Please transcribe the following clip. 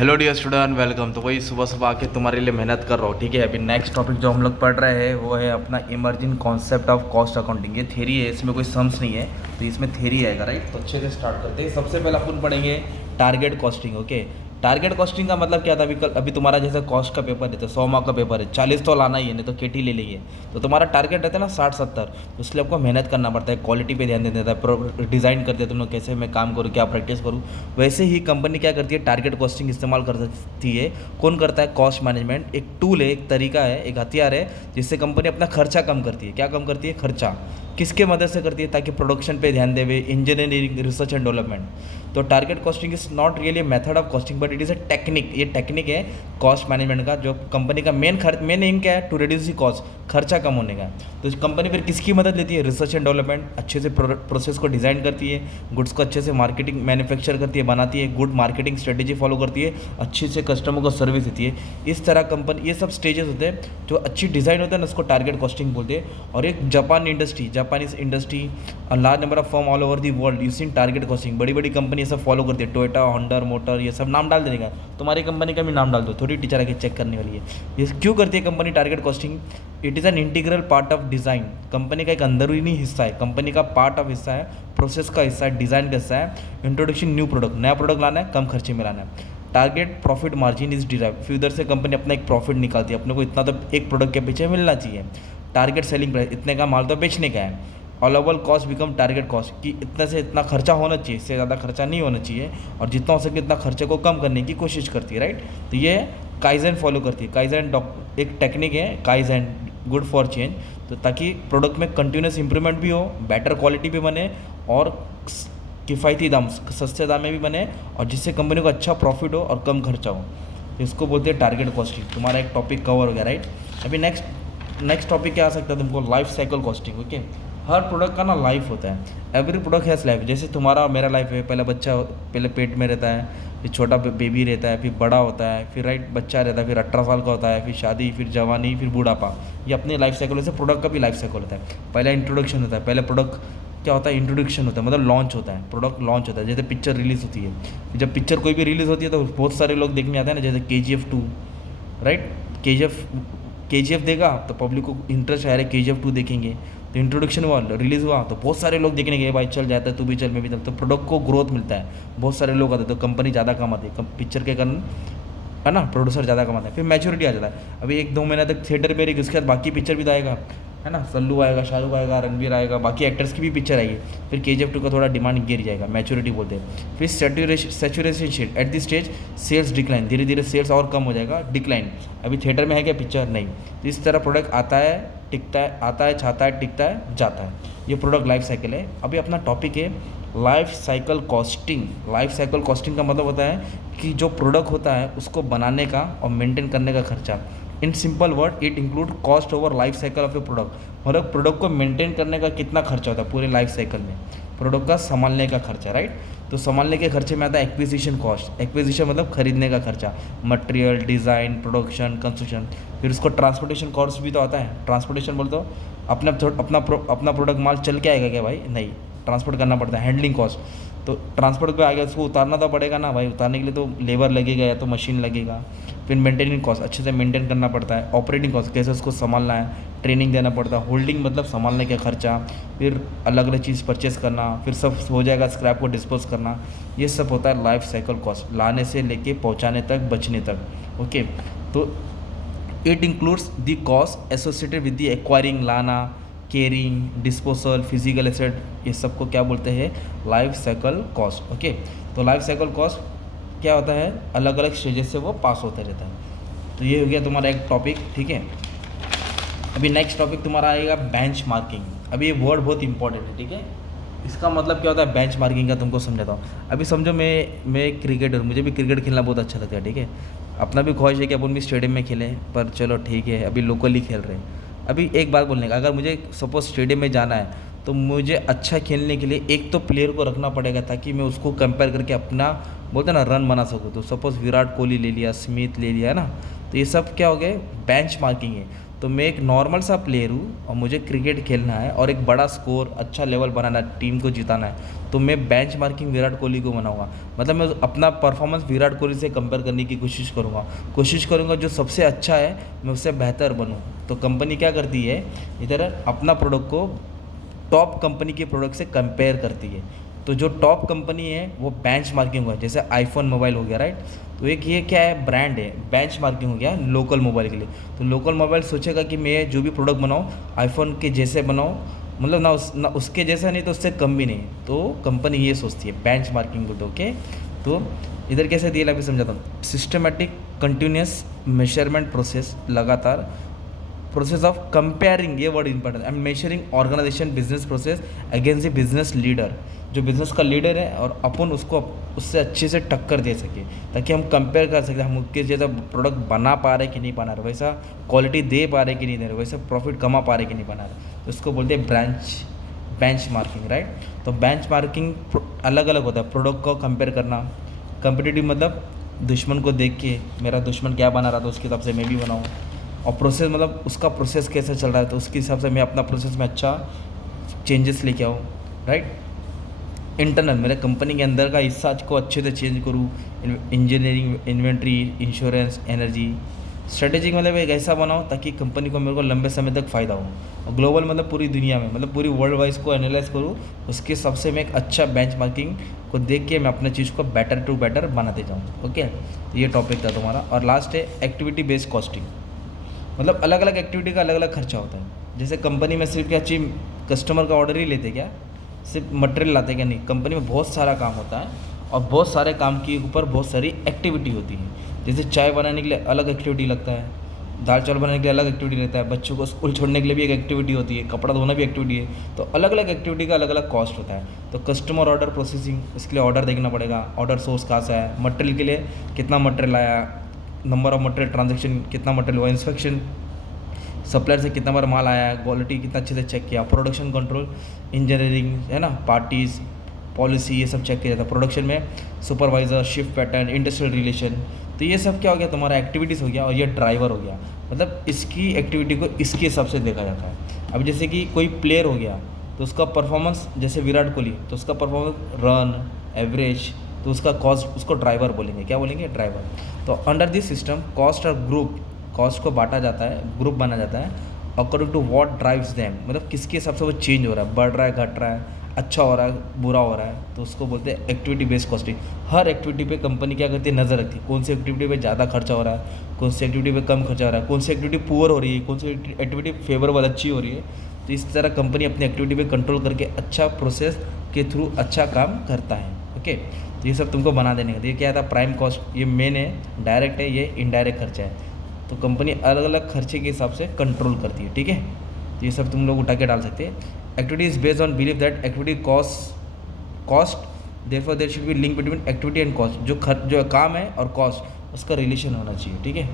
Hello dear student, welcome. तो वही सुबह सुबह आके तुम्हारे लिए मेहनत कर रहा हूँ, ठीक है। अभी नेक्स्ट टॉपिक जो हम लोग पढ़ रहे हैं वो है अपना emerging concept of cost accounting. ये थ्योरी है, इसमें कोई सम्स नहीं है, तो इसमें थ्योरी आएगा, राइट। तो अच्छे से स्टार्ट करते हैं। सबसे पहले अपन पढ़ेंगे target costing, okay. Target costing का मतलब क्या था? अभी तुम्हारा जैसे कॉस्ट का पेपर है तो 100 मार्क का पेपर है, 40 तो लाना ही है, नहीं तो केटी ले लेंगे। तो तुम्हारा टारगेट रहता है ना 60-70, तो इसलिए आपको मेहनत करना पड़ता है, क्वालिटी पे ध्यान देना होता है, डिज़ाइन करते हैं तुम लोग कैसे मैं काम करूँ, क्या प्रैक्टिस करूँ। वैसे ही कंपनी क्या करती है, टारगेट कॉस्टिंग इस्तेमाल कर सकती है। कौन करता है? Cost management. एक टूल है, एक तरीका है, एक हथियार है, जिससे कंपनी अपना खर्चा कम करती है। क्या कम करती है? खर्चा। किसके मदद से करती है? ताकि प्रोडक्शन पे ध्यान देवे, इंजीनियरिंग, रिसर्च एंड डेवलपमेंट। तो target costing is not really method of costing, but it is a technique. ये टेक्निक है कॉस्ट मैनेजमेंट का। जो कंपनी का मेन एम क्या है? टू रिड्यूस दी कॉस्ट, खर्चा कम होने का। तो कंपनी फिर किसकी मदद लेती है? Research and development. अच्छे से प्रोसेस को डिज़ाइन करती है, गुड्स को अच्छे से मार्केटिंग मैन्युफैक्चर करती है, बनाती है, गुड मार्केटिंग स्ट्रेटेजी फॉलो करती है, अच्छे से कस्टमर को सर्विस देती है। इस तरह कंपनी, ये सब स्टेजेस होते हैं जो अच्छी डिज़ाइन होता है ना, उसको टारगेट कॉस्टिंग बोलते हैं। और एक Japanese industry, large number of firm all over the world using target costing. बड़ी बड़ी कंपनी सब फॉलो करती है, टोयोटा, होंडा मोटर, ये सब नाम डाल देने का। तुम्हारी कंपनी का भी नाम डाल दो, थोड़ी टीचर आके चेक करने वाली है। ये क्यों करती है company target costing? It is an integral part of design. Company का एक अंदरूनी हिस्सा है, कंपनी का पार्ट ऑफ हिस्सा है, प्रोसेस का हिस्सा है, डिज़ाइन का हिस्सा है। इंट्रोडक्शन न्यू प्रोडक्ट, नया प्रोडक्ट लाना है, कम खर्चे में लाना है। Target profit margin is derive, फिर उधर से कंपनी अपना एक प्रॉफिट निकालती है, अपने को इतना तो एक प्रोडक्ट के पीछे मिलना चाहिए। टारगेट सेलिंग प्राइस, इतने का माल तो बेचने का है। Allowable cost become target cost, कि इतना से इतना खर्चा होना चाहिए, इससे ज़्यादा खर्चा नहीं होना चाहिए, और जितना हो सके इतना खर्चे को कम करने की कोशिश करती है, राइट। तो ये काइजन फॉलो करती है। काइजन एक टेक्निक है, काइजन गुड फॉर चेंज। तो ताकि प्रोडक्ट में कंटिन्यूस इंप्रूवमेंट भी हो, बेटर क्वालिटी भी बने, और किफ़ायती दाम, सस्ते दाम में भी बने, और जिससे कंपनी को अच्छा प्रॉफिट हो और कम खर्चा हो। तो इसको बोलते हैं टारगेट कॉस्टिंग। तुम्हारा एक टॉपिक कवर हो गया, राइट। अभी नेक्स्ट टॉपिक क्या आ सकता है तुमको? Life cycle costing, okay. हर प्रोडक्ट का ना लाइफ होता है, एवरी प्रोडक्ट हैज़ लाइफ। जैसे तुम्हारा मेरा लाइफ है, पहले बच्चा पहले पेट में रहता है, फिर छोटा बेबी रहता है, फिर बड़ा होता है, फिर राइट बच्चा रहता है, फिर 18 साल का होता है, फिर शादी, फिर जवानी, फिर बूढ़ापा। ये अपनी लाइफ साइकिल। वैसे प्रोडक्ट का भी लाइफ साइकिल होता है। पहले इंट्रोडक्शन होता है, पहले प्रोडक्ट क्या होता है? इंट्रोडक्शन होता है, मतलब लॉन्च होता है, प्रोडक्ट लॉन्च होता है। जैसे पिक्चर रिलीज़ होती है, जब पिक्चर कोई भी रिलीज़ होती है तो बहुत सारे लोग देखने आते हैं ना, जैसे KGF 2, राइट। के जी एफ देगा तो पब्लिक को इंटरेस्ट आ रहा है, KGF 2 देखेंगे। तो इंट्रोडक्शन हुआ, रिलीज़ हुआ, तो बहुत सारे लोग देखने गए, भाई चल जाता है, तू भी चल, मैं भी चल। तो प्रोडक्ट को ग्रोथ मिलता है, बहुत सारे लोग आते हैं, तो कंपनी ज़्यादा कमाती है पिक्चर के कारण, है ना। प्रोड्यूसर ज़्यादा कमाता है। फिर मैच्योरिटी आ जाता है, अभी 1-2 महीना तक थिएटर पे रहेगी, उसके बाद बाकी पिक्चर भी तो आएगा, है ना। सल्लू आएगा, शाहरुख आएगा, रणवीर आएगा, बाकी एक्टर्स की भी पिक्चर आएगी। फिर KGF 2 का थोड़ा डिमांड गिर जाएगा, मैच्योरिटी बोलते हैं। फिर saturation shed, at this stage sales decline, धीरे धीरे सेल्स और कम हो जाएगा, डिक्लाइन। अभी थिएटर में है क्या पिक्चर? नहीं। तो इस तरह प्रोडक्ट आता है, टिकता है, आता है, छाता है, टिकता है, जाता है। ये प्रोडक्ट लाइफ साइकिल है। अभी अपना टॉपिक है life cycle costing. Life cycle costing का मतलब होता है कि जो प्रोडक्ट होता है उसको बनाने का और मेंटेन करने का खर्चा। In simple word, it include cost over life cycle of A product. मतलब प्रोडक्ट को मेंटेन करने का कितना खर्चा होता है पूरे लाइफ साइकिल में, प्रोडक्ट का संभालने का खर्चा, राइट। तो संभालने के खर्चे में आता है एक्विजिशन कॉस्ट। एक्विजिशन मतलब खरीदने का खर्चा, मटेरियल, डिज़ाइन, प्रोडक्शन, कंस्ट्रक्शन। फिर उसको ट्रांसपोर्टेशन कॉस्ट भी तो आता है। ट्रांसपोर्टेशन बोलते हो अपना प्रोडक्ट माल चल के आएगा क्या भाई? नहीं, ट्रांसपोर्ट करना पड़ता है। हैंडलिंग कॉस्ट, तो ट्रांसपोर्ट पे आ गया, उसको उतारना तो पड़ेगा ना भाई, उतारने के लिए तो लेबर लगेगा या तो मशीन लगेगा। फिर मेंटेनिंग कॉस्ट, अच्छे से मेंटेन करना पड़ता है। ऑपरेटिंग कॉस्ट, कैसे उसको संभालना है, ट्रेनिंग देना पड़ता है। होल्डिंग मतलब संभालने का खर्चा। फिर अलग अलग चीज़ परचेस करना, फिर सब हो जाएगा, स्क्रैप को डिस्पोज करना। ये सब होता है लाइफ साइकिल कॉस्ट, लाने से लेके पहुँचाने तक, बचने तक, ओके। तो it includes the cost associated with the acquiring, लाना, केयरिंग, डिस्पोजल, फिजिकल एसेट, ये सबको क्या बोलते हैं? Life cycle cost, okay. तो लाइफ साइकिल कॉस्ट क्या होता है? अलग अलग स्टेजेस से वो पास होते रहता है। तो ये हो गया तुम्हारा एक टॉपिक, ठीक है। अभी नेक्स्ट टॉपिक तुम्हारा आएगा बेंच मार्किंग। अभी ये वर्ड बहुत इंपॉर्टेंट है, ठीक है। इसका मतलब क्या होता है बेंच मार्किंग का, तुमको समझाता हूँ। अभी समझो मैं क्रिकेटर, मुझे भी क्रिकेट खेलना बहुत अच्छा लगता है, ठीक है। अपना भी ख्वाहिश है कि अपन भी स्टेडियम में खेलें, पर चलो ठीक है, अभी लोकली खेल रहे हैं। अभी एक बात बोलने का, अगर मुझे सपोज स्टेडियम में जाना है तो मुझे अच्छा खेलने के लिए एक तो प्लेयर को रखना पड़ेगा, ताकि मैं उसको कंपेयर करके अपना बोलते ना रन बना सकूँ। तो सपोज़ विराट कोहली ले लिया, स्मिथ ले लिया, है ना। तो ये सब क्या हो गए? बेंच मार्किंग है। तो मैं एक नॉर्मल सा प्लेयर हूँ और मुझे क्रिकेट खेलना है और एक बड़ा स्कोर अच्छा लेवल बनाना है, टीम को जिताना है, तो मैं बेंच मार्किंग विराट कोहली को बनाऊंगा। मतलब मैं अपना परफॉर्मेंस विराट कोहली से कंपेयर करने की कोशिश करूँगा जो सबसे अच्छा है मैं उससे बेहतर बनूँ। तो कंपनी क्या करती है, इधर अपना प्रोडक्ट को टॉप कंपनी के प्रोडक्ट से कंपेयर करती है। तो जो टॉप कंपनी है वो बेंच मार्किंग हुआ, जैसे आईफोन मोबाइल हो गया, राइट। तो एक ये क्या है, ब्रांड है, बेंच मार्किंग हो गया लोकल मोबाइल के लिए। तो लोकल मोबाइल सोचेगा कि मैं जो भी प्रोडक्ट बनाऊँ आईफोन के जैसे बनाऊँ, मतलब ना उसके जैसा नहीं तो उससे कम भी नहीं। तो कंपनी ये सोचती है, बेंच मार्किंग बोलते, ओके। तो इधर कैसे दिया अभी समझाता हूँ। सिस्टमेटिक कंटिन्यूस मेजरमेंट प्रोसेस, लगातार प्रोसेस ऑफ कंपेयरिंग, ये word important, and measuring organisation business process against the business leader. जो बिजनेस का लीडर है और अपन उसको उससे अच्छे से टक्कर दे सके, ताकि हम कंपेयर कर सकें हम उसके जैसा प्रोडक्ट बना पा रहे कि नहीं बना रहे, वैसा क्वालिटी दे पा रहे कि नहीं दे रहे, वैसा प्रॉफिट कमा पा रहे कि नहीं बना रहे। तो इसको बोलते हैं बेंच मार्किंग, राइट। तो बेंच मार्किंग अलग अलग होता है, प्रोडक्ट को कंपेयर करना। कंपिटिटिव मतलब दुश्मन को देख के मेरा दुश्मन क्या बना रहा था उसके हिसाब से मैं भी बनाऊँ। और प्रोसेस मतलब उसका प्रोसेस कैसे चल रहा है, तो उसके हिसाब से मैं अपना प्रोसेस में अच्छा चेंजेस लेके आऊँ, राइट। इंटरनल मेरे कंपनी के अंदर का हिस्सा को अच्छे से चेंज करूँ, engineering, inventory, insurance, energy. Strategic मतलब एक ऐसा बनाओ ताकि कंपनी को मेरे को लंबे समय तक फ़ायदा हो। और ग्लोबल मतलब पूरी दुनिया में, मतलब पूरी वर्ल्ड वाइज को एनालाइज करूँ, उसके हिसाब से मैं एक अच्छा बेंच मार्किंग को देख के मैं अपने चीज़ को बेटर टू बेटर बनाते जाऊँ, ओके। तो ये टॉपिक था तुम्हारा। और लास्ट है एक्टिविटी बेस्ड कॉस्टिंग, मतलब अलग अलग एक्टिविटी का अलग अलग खर्चा होता है। जैसे कंपनी में सिर्फ क्या चीज कस्टमर का ऑर्डर ही लेते क्या, सिर्फ मटेरियल लाते क्या, नहीं। कंपनी में बहुत सारा काम होता है और बहुत सारे काम के ऊपर बहुत सारी एक्टिविटी होती है। जैसे चाय बनाने के लिए अलग एक्टिविटी लगता है, दाल चावल बनाने के लिए अलग एक्टिविटी रहता है, बच्चों को स्कूल छोड़ने के लिए भी एक एक्टिविटी होती है, कपड़ा धोना भी एक्टिविटी है। तो अलग अलग एक्टिविटी का अलग अलग कॉस्ट होता है। तो कस्टमर ऑर्डर प्रोसेसिंग, इसके लिए ऑर्डर देखना पड़ेगा, ऑर्डर सोर्स कहाँ से आया, मटेरियल के लिए कितना मटेरियल आया, नंबर ऑफ मटेरियल ट्रांजेक्शन, कितना मटेरियल हुआ, इंस्पेक्शन सप्लायर से कितना बार माल आया है, क्वालिटी कितना अच्छे से चेक किया, प्रोडक्शन कंट्रोल, इंजीनियरिंग है ना, पार्टीज, पॉलिसी, ये सब चेक किया जाता है। प्रोडक्शन में supervisor, shift pattern, industrial relation. तो ये सब क्या हो गया, तुम्हारा एक्टिविटीज़ हो गया। और ये ड्राइवर हो गया, मतलब इसकी एक्टिविटी को इसके हिसाब से देखा जाता है। अब जैसे कि कोई प्लेयर हो गया तो उसका परफॉर्मेंस, जैसे विराट कोहली, तो उसका परफॉर्मेंस रन, एवरेज, तो उसका कॉस्ट, उसको ड्राइवर बोलेंगे, क्या बोलेंगे, ड्राइवर। तो अंडर दिस सिस्टम कॉस्ट और ग्रुप, कॉस्ट को बांटा जाता है, ग्रुप बना जाता है according to what drives them, मतलब किसके हिसाब से वो चेंज हो रहा है, बढ़ रहा है, घट रहा है, अच्छा हो रहा है, बुरा हो रहा है। तो उसको बोलते हैं एक्टिविटी बेस्ड कॉस्टिंग। हर एक्टिविटी पे कंपनी क्या करती है, नज़र रखती है, कौन सी एक्टिविटी पे ज़्यादा खर्चा हो रहा है, कौन सी एक्टिविटी पे कम खर्चा हो रहा है, कौन सी एक्टिविटी पुअर हो रही है, कौन सी एक्टिविटी फेवरेबल अच्छी हो रही है। तो इस तरह कंपनी अपनी एक्टिविटी पे कंट्रोल करके अच्छा प्रोसेस के थ्रू अच्छा काम करता है, ओके। तो ये सब तुमको बना देने का। ये क्या था, प्राइम कॉस्ट, ये मेन है, डायरेक्ट है, ये इनडायरेक्ट खर्चा है। तो कंपनी अलग अलग खर्चे के हिसाब से कंट्रोल करती है, ठीक है। तो ये सब तुम लोग उठा के डाल सकते हैं। Activity is based on believe that activity cost therefore there should be link between activity and cost. जो काम है और कॉस्ट, उसका रिलेशन होना चाहिए, ठीक है।